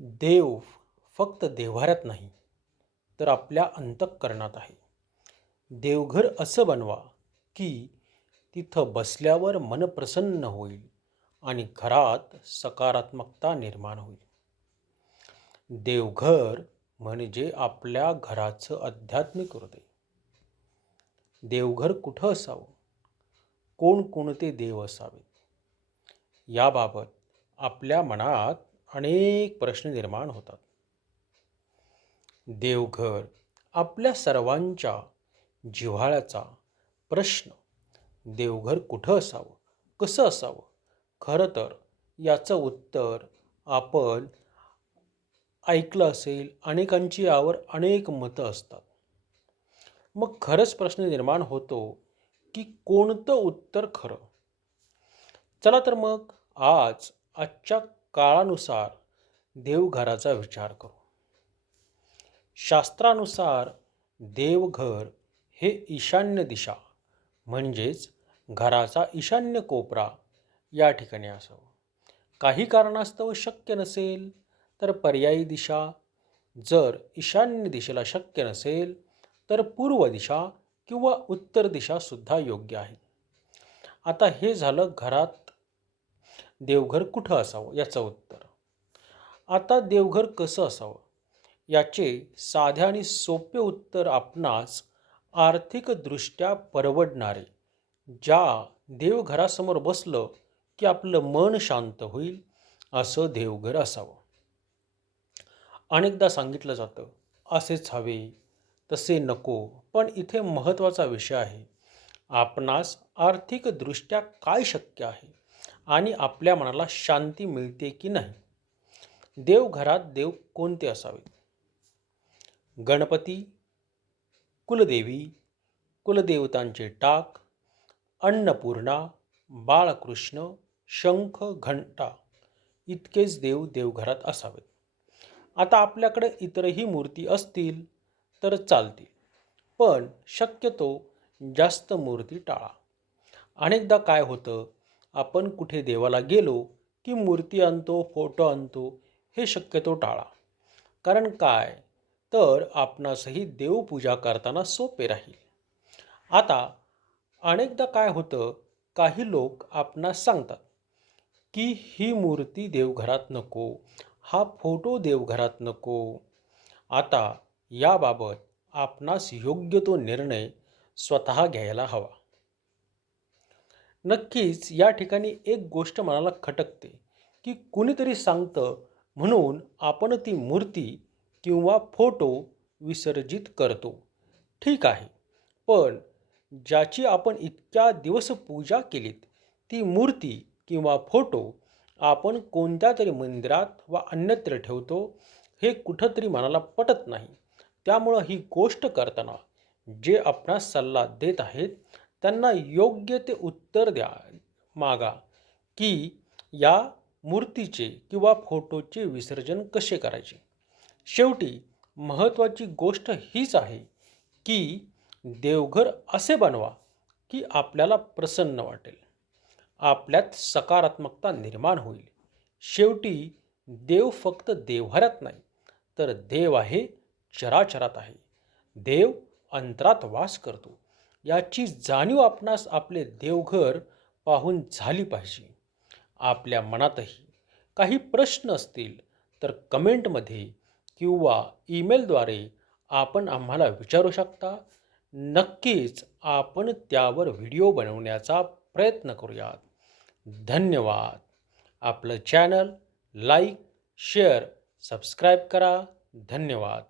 देव फक्त देव्हाऱ्यात नाही तर आपल्या अंतःकरणात आहे. देवघर असं बनवा की तिथं बसल्यावर मन प्रसन्न होईल आणि घरात सकारात्मकता निर्माण होईल. देवघर म्हणजे आपल्या घराचं आध्यात्मिक हृदय. देवघर कुठं असावं? कोणकोणते देव असावेत? याबाबत आपल्या मनात अनेक प्रश्न निर्माण होतात. देवघर आपल्या सर्वांच्या जिव्हाळ्याचा प्रश्न देवघर कुठं असावं कसं असावं? खरं तर याचं उत्तर आपण ऐकलं असेल अनेकांची यावर अनेक मतं असतात. मग खरंच प्रश्न निर्माण होतो की कोणतं उत्तर खरं? चला तर मग आज आजच्या काळानुसार देवघराचा विचार करू. शास्त्रानुसार देवघर हे ईशान्य दिशा म्हणजेच घराचा ईशान्य कोपरा या ठिकाणी असावं. काही कारणास्तव शक्य नसेल तर पर्यायी दिशा जर ईशान्य दिशेला शक्य नसेल तर पूर्व दिशा किंवा उत्तर दिशासुद्धा योग्य आहे. आता हे झालं घरात देवघर कुठं असावं याचं उत्तर. आता देवघर कसं असावं? याचे साध्या आणि सोपे उत्तर आपणास आर्थिकदृष्ट्या परवडणारे ज्या देवघरासमोर बसलं की आपलं मन शांत होईल असं देवघर असावं. अनेकदा सांगितलं जातं असेच हवे तसे नको पण इथे महत्त्वाचा विषय आहे आपणास आर्थिकदृष्ट्या काय शक्य आहे? आणि आपल्या मनाला शांती मिळते की नाही? देवघरात देव कोणते असावेत? गणपती कुलदेवी कुलदेवतांचे टाक अन्नपूर्णा बाळकृष्ण शंख घंटा इतकेच देव देवघरात असावेत. आता आपल्याकडे इतरही मूर्ती असतील तर चालतील पण शक्यतो जास्त मूर्ती टाळा. अनेकदा काय होतं आपण कुठे देवाला गेलो की मूर्ती आणतो फोटो आणतो हे शक्यतो टाळा. कारण काय? तर आपणासही देवपूजा करताना सोपे राहील. आता अनेकदा काय होतं? काही लोक आपणास सांगतात की ही मूर्ती देवघरात नको हा फोटो देवघरात नको. आता याबाबत आपणास योग्य तो निर्णय स्वतः घ्यायला हवा. नक्कीच या ठिकाणी एक गोष्ट मनाला खटकते की कुणीतरी सांगतं म्हणून आपण ती मूर्ती किंवा फोटो विसर्जित करतो. ठीक आहे पण ज्याची आपण इतक्या दिवस पूजा केलीत ती मूर्ती किंवा फोटो आपण कोणत्या तरी मंदिरात वा अन्यत्र ठेवतो हे कुठंतरी मनाला पटत नाही. त्यामुळं ही गोष्ट करताना जे आपणास सल्ला देत आहेत त्यांना योग्य ते उत्तर द्या. मागा की या मूर्तीचे किंवा फोटोचे विसर्जन कसे करायचे? शेवटी महत्त्वाची गोष्ट हीच आहे की देवघर असे बनवा की आपल्याला प्रसन्न वाटेल. आपल्यात सकारात्मकता निर्माण होईल. शेवटी देव फक्त देव्हाऱ्यात नाही तर देव आहे चराचरात आहे. देव अंतरात वास करतो. याची जाणीव आपणास आपले देवघर पाहून झाली पाहिजे. आपल्या मनातही काही प्रश्न असतील तर कमेंटमध्ये किंवा ईमेलद्वारे आपण आम्हाला विचारू शकता. नक्कीच आपण त्यावर व्हिडिओ बनवण्याचा प्रयत्न करूयात. धन्यवाद. आपलं चॅनल लाईक शेअर सबस्क्राईब करा. धन्यवाद.